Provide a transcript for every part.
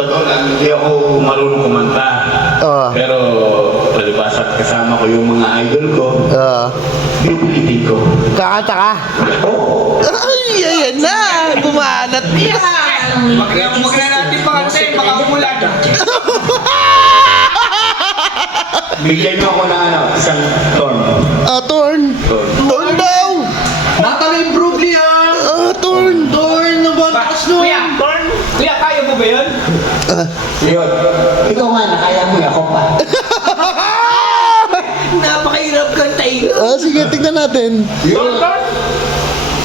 totoo lang, hindi ako marunong kumanta. Pero, palibasa kasama ko yung mga idol ko. Pipilitin ko. Kakanta ka? Ay, ayan na! Bumanat yan! Wag na natin pakantay, baka umulan. Bigyan niyo ako ng isang torn. Torn! Torn daw! Nakaka-improve niya. Torn! Torn na ba? Kuya, Torn? Kuya, kaya mo ba yun? Yun. Ikaw nga, nakaya mo ako pa. Napakahirap kantayin. Sige, tignan natin. Torn?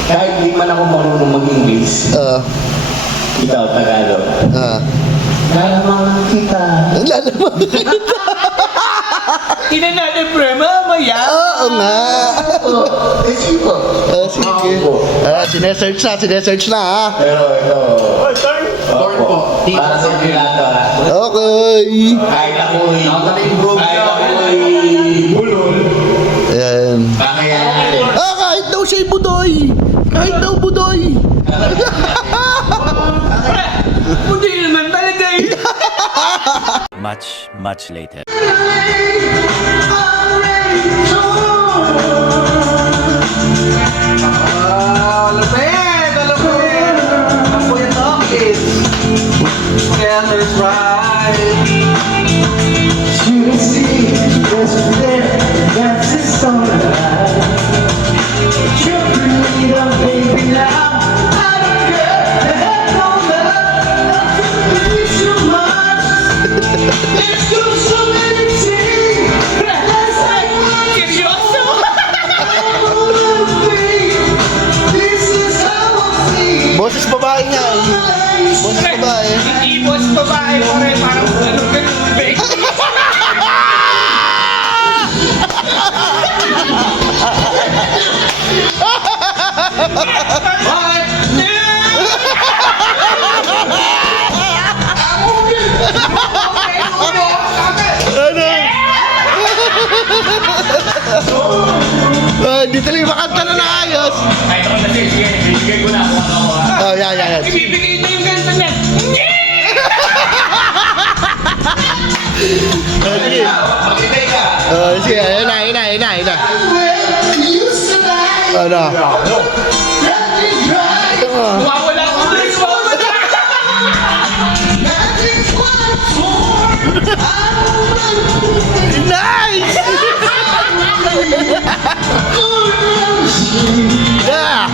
Kahit di man ako marunong mag-English, ikaw, Tagalog. Lalaman kita. Lalaman Tinan natin, pre, mamaya. Oo nga. Sige. Sinesearch na ha. Pero ito. Torn? Torn po. Para sa pilato ha. Okay. Kahit ako'y bulol. Ayan. Kakayanin natin. Kahit daw siya'y budoy. Kahit daw budoy. Hindi naman talaga eh. Much later. Lapit! Lapit! Ako yung talkies. Together's right. You see, there's a there, that's the sunlight. You're freedom, baby, now. I don't care, I have no love, nothing too much. Let's do so many things. Let's like Seryoso? this is how I feel. Boses babae nga eh. Boses babae. Ibos babae ko rin, parang ganun big. Hindi talaga makanta na ayos. Ay, ito na sige, bibigay ko na ako. Yan. Ibibigay na yung ganito niya. Sige. Magbigay ka. Sige, ayun na. Ano? Mawawala ko na rin. Nice! Yeah!